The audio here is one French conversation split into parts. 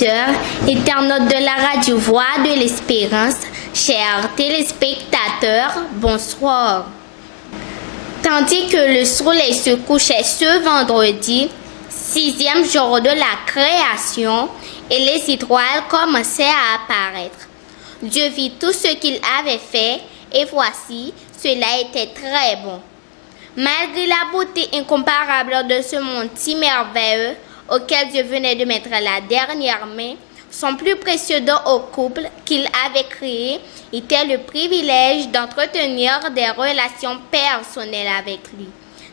sœurs, internautes de la radio Voix de l'Espérance, chers téléspectateurs, bonsoir. Tandis que le soleil se couchait ce vendredi, 6e jour de la création, et les étoiles commençaient à apparaître. Dieu vit tout ce qu'il avait fait, et voici, cela était très bon. Malgré la beauté incomparable de ce monde si merveilleux, auquel Dieu venait de mettre la dernière main, son plus précieux don au couple qu'il avait créé était le privilège d'entretenir des relations personnelles avec lui.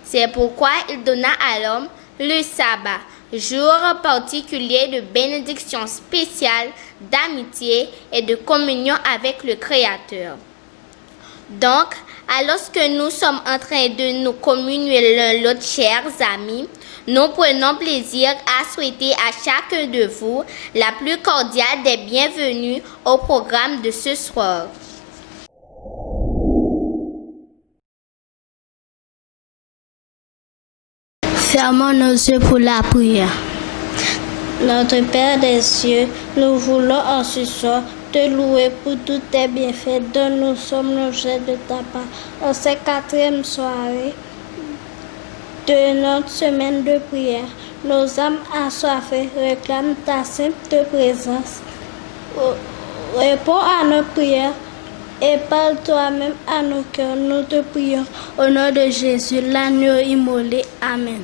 C'est pourquoi il donna à l'homme le sabbat, jour particulier de bénédiction spéciale, d'amitié et de communion avec le Créateur. Donc, alors que nous sommes en train de nous communier l'un l'autre, chers amis, nous prenons plaisir à souhaiter à chacun de vous la plus cordiale des bienvenues au programme de ce soir. Fermons nos yeux pour la prière. Notre Père des cieux, nous voulons en ce soir te louer pour tous tes bienfaits dont nous sommes l'objet de ta part. En cette 4e soirée de notre semaine de prière, nos âmes assoiffées réclament ta sainte présence. Réponds à nos prières et parle toi-même à nos cœurs. Nous te prions au nom de Jésus, l'agneau immolé. Amen.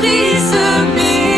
Brise mes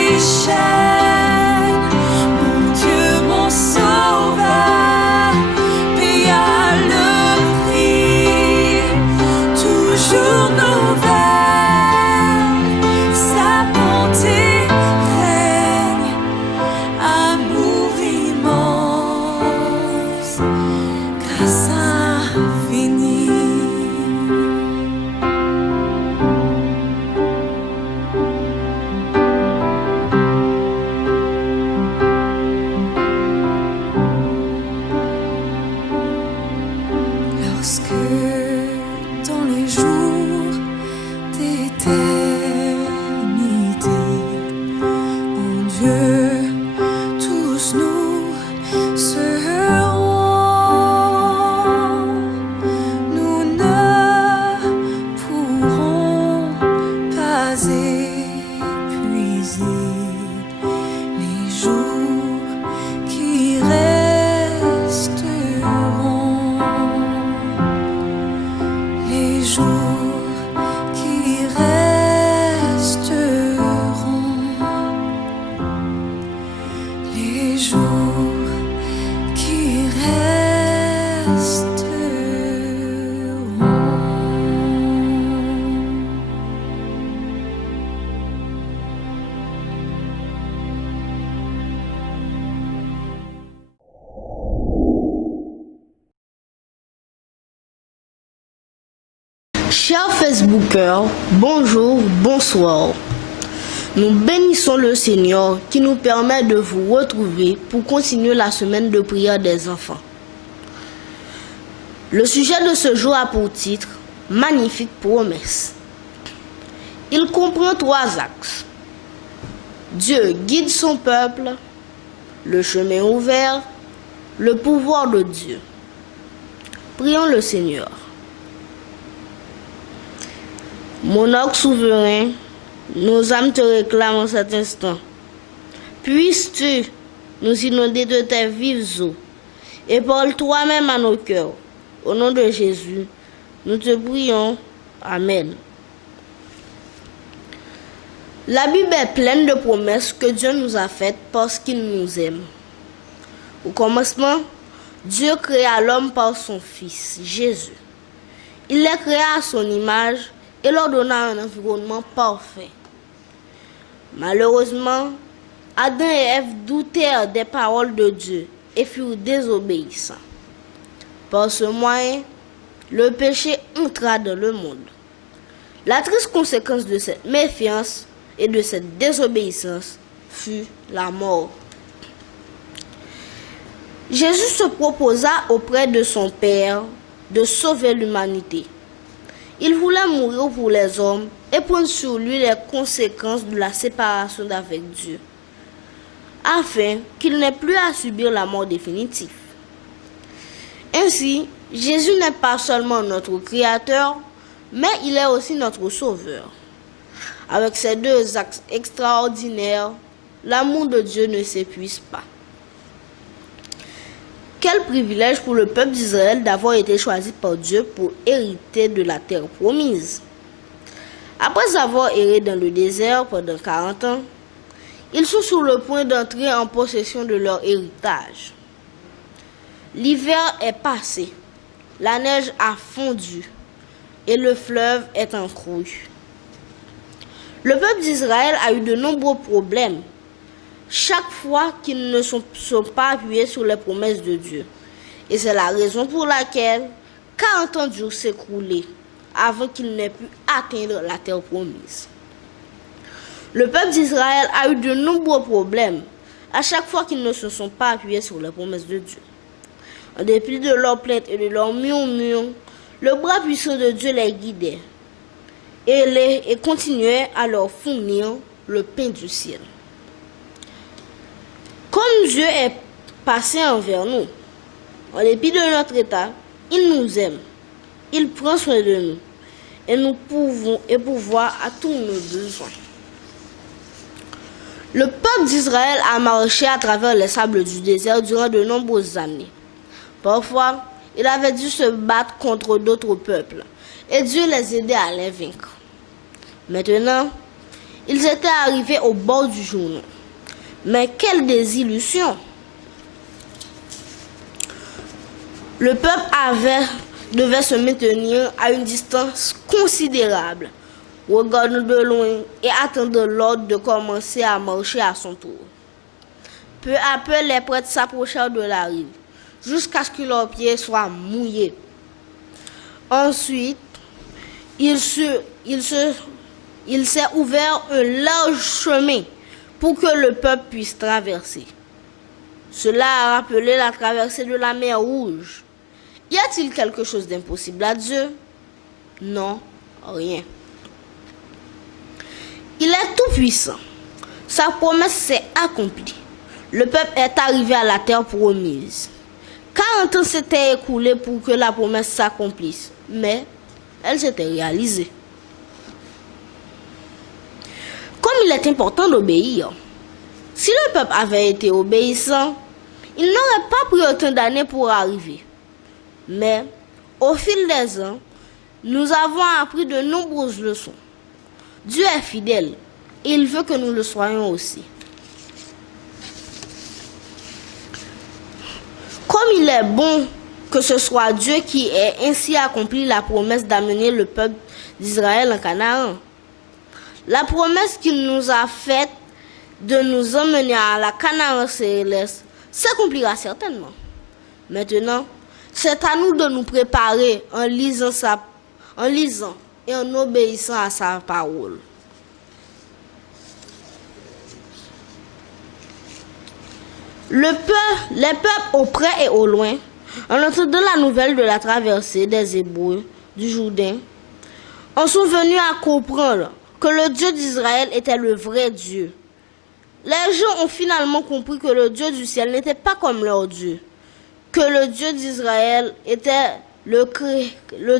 Chers Facebookers, bonjour, bonsoir. Nous bénissons le Seigneur qui nous permet de vous retrouver pour continuer la semaine de prière des enfants. Le sujet de ce jour a pour titre « Magnifique promesse ». Il comprend 3 axes. Dieu guide son peuple, le chemin ouvert, le pouvoir de Dieu. Prions le Seigneur. Monarque souverain, nos âmes te réclament en cet instant. Puisses-tu nous inonder de tes vives eaux et parle toi-même à nos cœurs. Au nom de Jésus, nous te prions. Amen. La Bible est pleine de promesses que Dieu nous a faites parce qu'il nous aime. Au commencement, Dieu créa l'homme par son Fils, Jésus. Il les créa à son image et leur donna un environnement parfait. Malheureusement, Adam et Ève doutèrent des paroles de Dieu et furent désobéissants. Par ce moyen, le péché entra dans le monde. La triste conséquence de cette méfiance et de cette désobéissance fut la mort. Jésus se proposa auprès de son Père de sauver l'humanité. Il voulait mourir pour les hommes et prendre sur lui les conséquences de la séparation d'avec Dieu, afin qu'il n'ait plus à subir la mort définitive. Ainsi, Jésus n'est pas seulement notre Créateur, mais il est aussi notre Sauveur. Avec ces 2 actes extraordinaires, l'amour de Dieu ne s'épuise pas. Quel privilège pour le peuple d'Israël d'avoir été choisi par Dieu pour hériter de la terre promise. Après avoir erré dans le désert pendant 40 ans, ils sont sur le point d'entrer en possession de leur héritage. L'hiver est passé, la neige a fondu et le fleuve est en crue. Le peuple d'Israël a eu de nombreux problèmes chaque fois qu'ils ne sont pas appuyés sur les promesses de Dieu. Et c'est la raison pour laquelle 40 ans durent s'écrouler avant qu'ils n'aient pu atteindre la terre promise. Le peuple d'Israël a eu de nombreux problèmes à chaque fois qu'ils ne se sont pas appuyés sur les promesses de Dieu. En dépit de leurs plaintes et de leurs murmures, le bras puissant de Dieu les guidait et continuait à leur fournir le pain du ciel. Comme Dieu est patient envers nous, en dépit de notre état, il nous aime, il prend soin de nous et nous pouvons pourvoir à tous nos besoins. Le peuple d'Israël a marché à travers les sables du désert durant de nombreuses années. Parfois, il avait dû se battre contre d'autres peuples et Dieu les aidait à les vaincre. Maintenant, ils étaient arrivés au bord du jour. Mais quelle désillusion! Le peuple devait se maintenir à une distance considérable, regarder de loin et attendre l'ordre de commencer à marcher à son tour. Peu à peu, les prêtres s'approchèrent de la rive, jusqu'à ce que leurs pieds soient mouillés. Ensuite, il s'est ouvert un large chemin pour que le peuple puisse traverser. Cela a rappelé la traversée de la mer Rouge. Y a-t-il quelque chose d'impossible à Dieu? Non, rien. Il est tout puissant. Sa promesse s'est accomplie. Le peuple est arrivé à la terre promise. 40 ans s'étaient écoulés pour que la promesse s'accomplisse, mais elle s'était réalisée. Comme il est important d'obéir, si le peuple avait été obéissant, il n'aurait pas pris autant d'années pour arriver. Mais, au fil des ans, nous avons appris de nombreuses leçons. Dieu est fidèle et il veut que nous le soyons aussi. Comme il est bon que ce soit Dieu qui ait ainsi accompli la promesse d'amener le peuple d'Israël en Canaan. La promesse qu'il nous a faite de nous emmener à la Canaan céleste s'accomplira certainement. Maintenant, c'est à nous de nous préparer en lisant et en obéissant à sa parole. Les peuples au près et au loin, en entendant la nouvelle de la traversée des Hébreux du Jourdain, en sont venus à comprendre que le Dieu d'Israël était le vrai Dieu. Les gens ont finalement compris que le Dieu du ciel n'était pas comme leur Dieu, que le Dieu d'Israël était le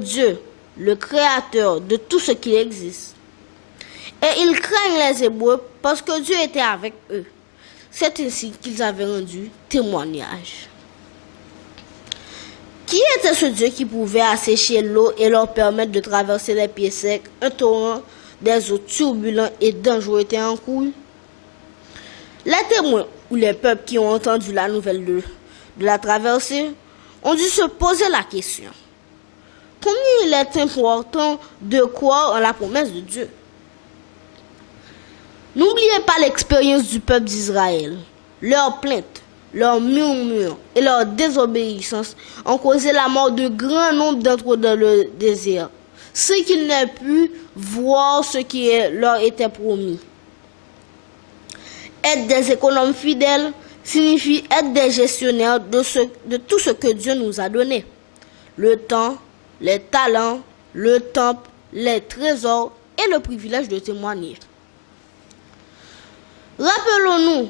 Dieu, le créateur de tout ce qui existe. Et ils craignent les Hébreux parce que Dieu était avec eux. C'est ainsi qu'ils avaient rendu témoignage. Qui était ce Dieu qui pouvait assécher l'eau et leur permettre de traverser les pieds secs, un torrent des eaux turbulentes et dangereux était en cours? Les témoins ou les peuples qui ont entendu la nouvelle de la traversée ont dû se poser la question: combien il est important de croire en la promesse de Dieu? N'oubliez pas l'expérience du peuple d'Israël. Leurs plaintes, leurs murmures et leur désobéissance ont causé la mort de grand nombre d'entre eux dans le désert, sans qu'ils n'aient pu voir ce qui leur était promis. Être des économes fidèles signifie être des gestionnaires de tout ce que Dieu nous a donné. Le temps, les talents, le temple, les trésors et le privilège de témoigner. Rappelons-nous,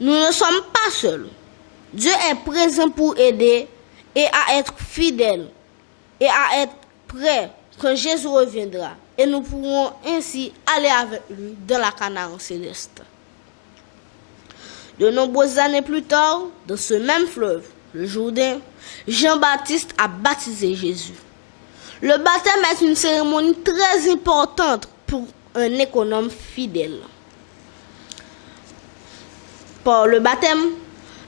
nous ne sommes pas seuls. Dieu est présent pour aider et à être fidèle et à être prêt quand Jésus reviendra. Et nous pourrons ainsi aller avec lui dans la Canaan céleste. De nombreuses années plus tard, dans ce même fleuve, le Jourdain, Jean-Baptiste a baptisé Jésus. Le baptême est une cérémonie très importante pour un économe fidèle. Par le baptême,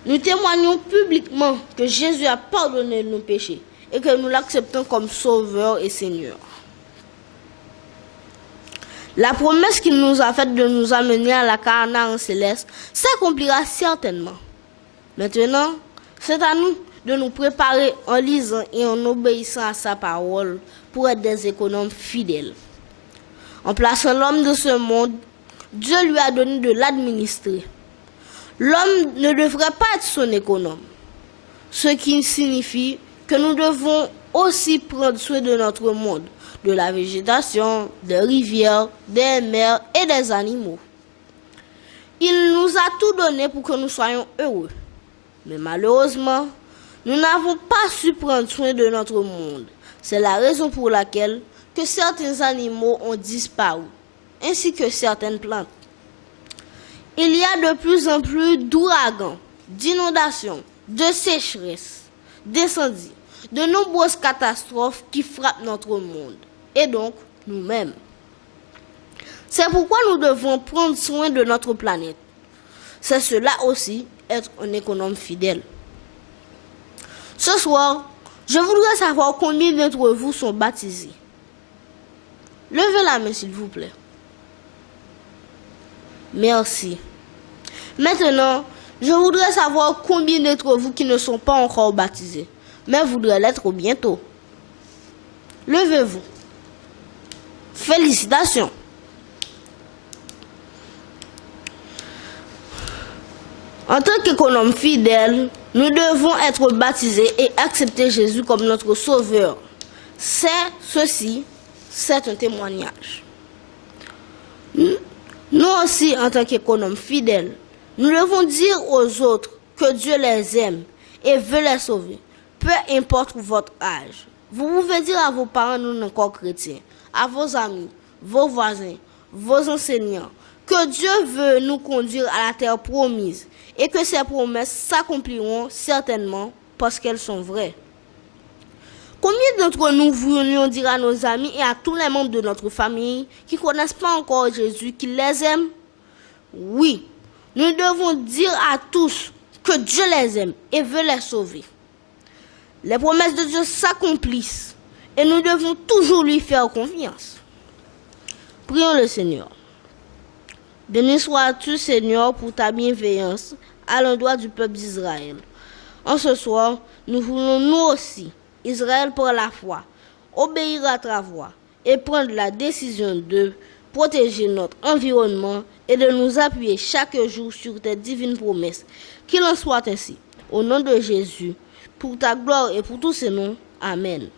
nous témoignons publiquement que Jésus a pardonné nos péchés et que nous l'acceptons comme Sauveur et Seigneur. La promesse qu'il nous a faite de nous amener à la Canaan céleste s'accomplira certainement. Maintenant, c'est à nous de nous préparer en lisant et en obéissant à sa parole pour être des économes fidèles. En plaçant l'homme de ce monde, Dieu lui a donné de l'administrer. L'homme ne devrait pas être son économe, ce qui signifie que nous devons aussi prendre soin de notre monde, de la végétation, des rivières, des mers et des animaux. Il nous a tout donné pour que nous soyons heureux. Mais malheureusement, nous n'avons pas su prendre soin de notre monde. C'est la raison pour laquelle que certains animaux ont disparu, ainsi que certaines plantes. Il y a de plus en plus d'ouragans, d'inondations, de sécheresses, d'incendies, de nombreuses catastrophes qui frappent notre monde, et donc nous-mêmes. C'est pourquoi nous devons prendre soin de notre planète. C'est cela aussi, être un économe fidèle. Ce soir, je voudrais savoir combien d'entre vous sont baptisés. Levez la main, s'il vous plaît. Merci. Maintenant, je voudrais savoir combien d'entre vous qui ne sont pas encore baptisés, mais voudraient l'être bientôt. Levez-vous. Félicitations. En tant qu'économe fidèle, nous devons être baptisés et accepter Jésus comme notre sauveur. C'est un témoignage. Nous aussi, en tant qu'économes fidèles, nous devons dire aux autres que Dieu les aime et veut les sauver, peu importe votre âge. Vous pouvez dire à vos parents non encore chrétiens, à vos amis, vos voisins, vos enseignants, que Dieu veut nous conduire à la terre promise et que ces promesses s'accompliront certainement parce qu'elles sont vraies. Combien d'entre nous voudrions dire à nos amis et à tous les membres de notre famille qui ne connaissent pas encore Jésus, qu'ils les aiment? Oui, nous devons dire à tous que Dieu les aime et veut les sauver. Les promesses de Dieu s'accomplissent et nous devons toujours lui faire confiance. Prions le Seigneur. Béni sois-tu, Seigneur, pour ta bienveillance à l'endroit du peuple d'Israël. En ce soir, nous voulons nous aussi, Israël par la foi, obéir à ta voix et prendre la décision de protéger notre environnement et de nous appuyer chaque jour sur tes divines promesses. Qu'il en soit ainsi. Au nom de Jésus, pour ta gloire et pour tous ces noms. Amen.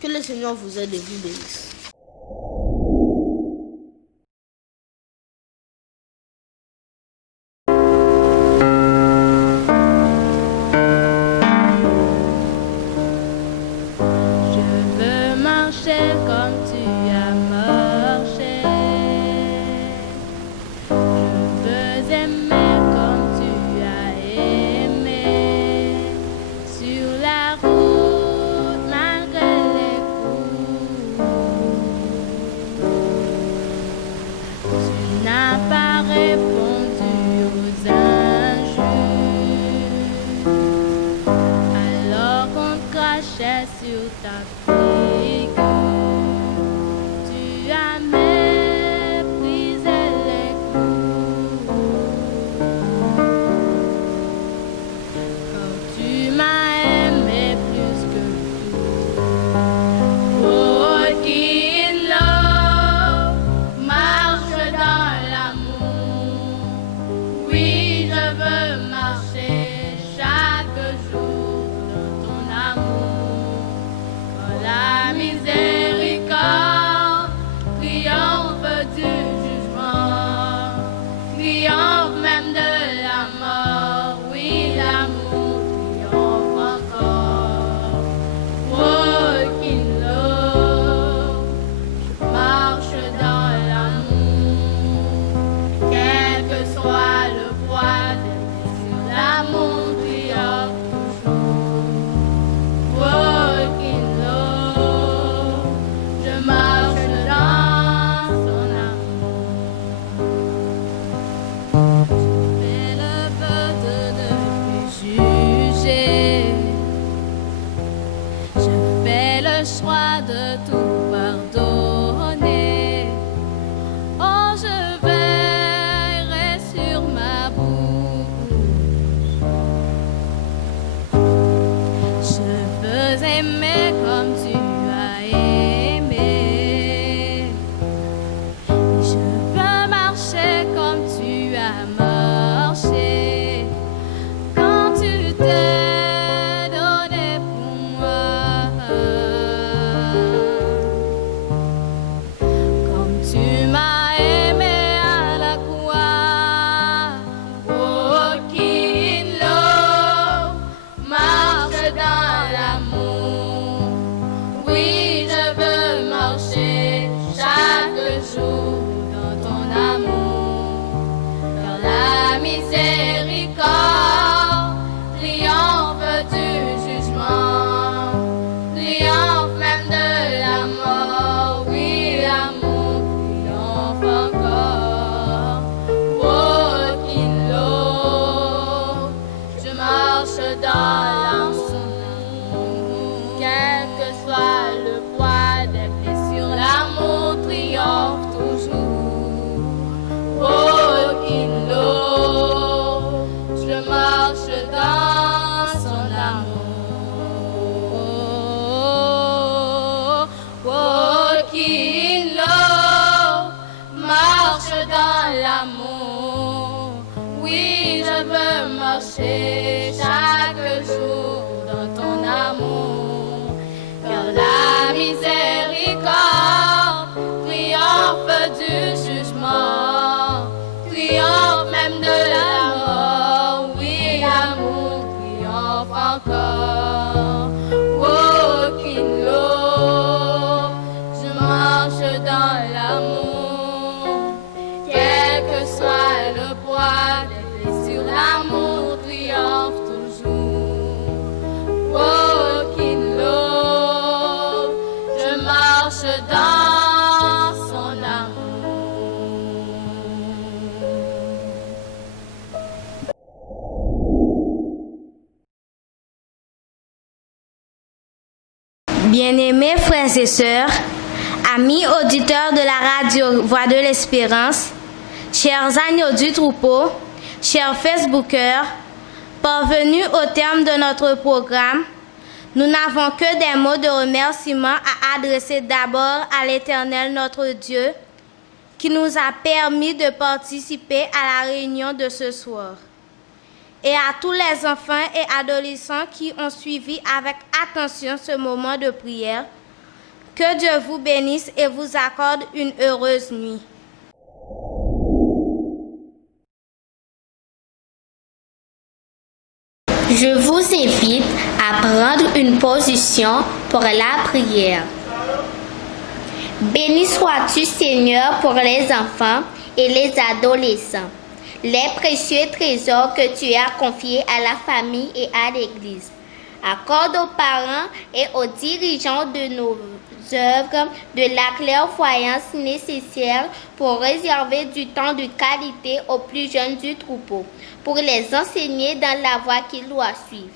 Que le Seigneur vous aide et vous bénisse. Sur ta figure, tu as méprisé les coups. Quand tu m'as aimé plus que tout. Walk in love, marche dans l'amour. Oui, je veux marcher chaque jour dans ton amour. La miséricorde triomphe du jugement, triomphe même de la mort. Oui, l'amour triomphe encore. Walk in love, je marche dans l'amour. Quel que soit le poids des blessures, l'amour triomphe toujours. Walk in marche dans son amour. Je fais le vœu de ne plus juger. Je fais le choix de tout pardonner. Oh, je veillerai sur ma bouche. Je veux aimer comme tu as aimé. Comme tu as marché, quand tu t'es donné pour moi, comme tu m'as aimé à la croix. Walk in love, marche dans l'amour. Oui, je veux marcher chaque jour dans ton amour. La miséricorde triomphe du jugement, triomphe même de la mort. Oui, l'amour triomphe encore. Walk in love, je marche dans l'amour. Quel que soit le poids des blessures, l'amour triomphe toujours. Walk in love, je marche dans son amour. Walk in love, marche dans l'amour. Oui, je veux marcher chaque jour dans ton amour. Car la miséricorde triomphe du jugement, triomphe même de la mort. Oui, l'amour triomphe encore. Walk in love, je marche dans l'amour. Quel que soit le poids des blessures, l'amour triomphe toujours. Walk in love, je marche dans son amour. Bien-aimés frères et sœurs, amis auditeurs de la radio Voix de l'Espérance, chers agneaux du troupeau, chers Facebookers, parvenus au terme de notre programme, Nous n'avons que des mots de remerciement à adresser d'abord à l'Éternel notre Dieu qui nous a permis de participer à la réunion de ce soir. Et à tous les enfants et adolescents qui ont suivi avec attention ce moment de prière, que Dieu vous bénisse et vous accorde une heureuse nuit. Je vous invite à prendre une position pour la prière. Béni sois-tu, Seigneur, pour les enfants et les adolescents, les précieux trésors que tu as confiés à la famille et à l'Église. Accorde aux parents et aux dirigeants de nos œuvres de la clairvoyance nécessaire pour réserver du temps de qualité aux plus jeunes du troupeau, pour les enseigner dans la voie qu'ils doivent suivre.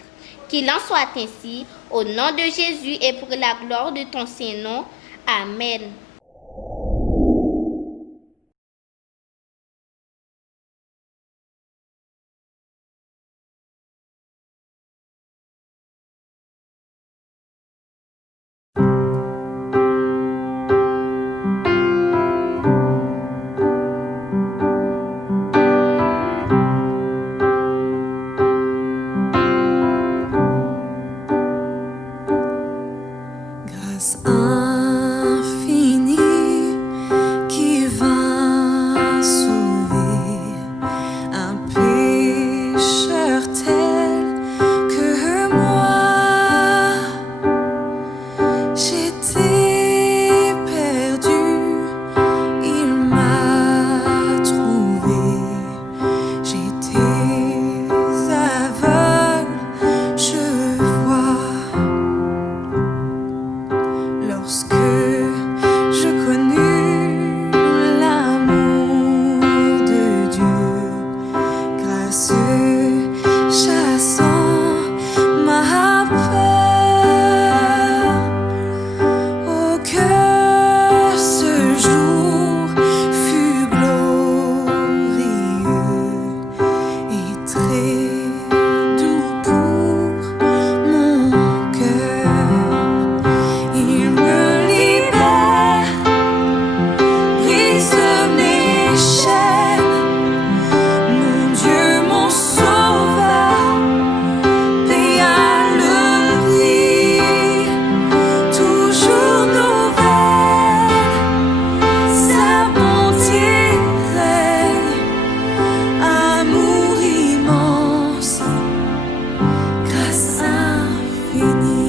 Qu'il en soit ainsi, au nom de Jésus et pour la gloire de ton Saint-Nom. Amen. Grâce infinie qui vint sauver un pécheur tel que moi. J'étais perdu, il m'a trouvé. J'étais aveugle, je vois. Lorsque je connus l'amour de Dieu, grâce chassant ma peur, oh que ce jour fut glorieux et très doux pour mon cœur. Il me libère, brise mes chaînes, mon Dieu, mon sauveur, paya le prix, toujours nouvelle, sa bonté règne, amour immense, grâce infinie.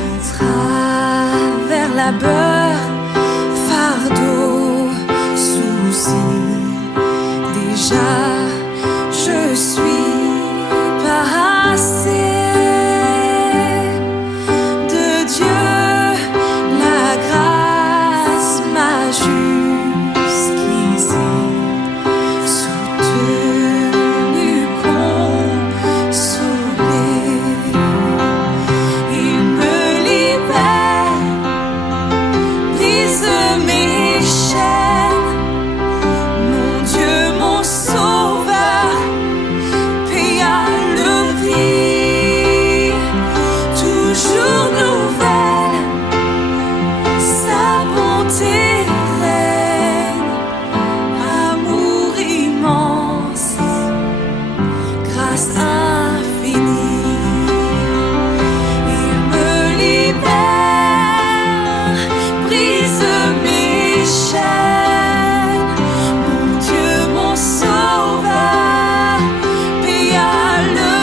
À travers labeur, fardeau, souci, déjà je suis passé de Dieu, la grâce m'a jusqu'ici soutenu, consolé. Il me libère, brise mes chaînes, mon Dieu, mon sauveur, paya le prix, toujours nouvelle, sa bonté règne, amour immense, grâce infinie. Il me libère, brise mes chaînes, mon Dieu, mon sauveur, paya le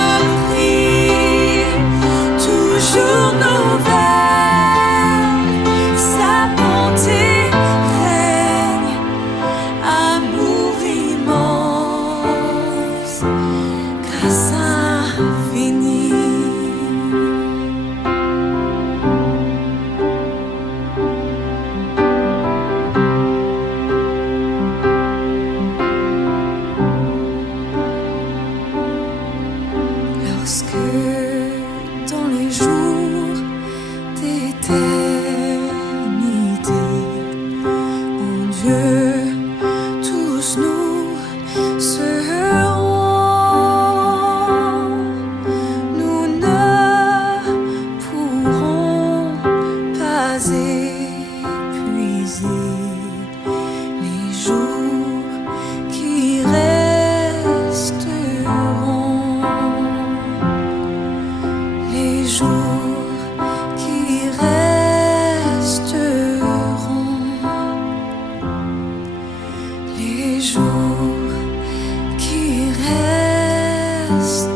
prix, toujours nouvelle, sa bonté règne, amour immense, grâce infinie. Lorsque dans les jours d'été reste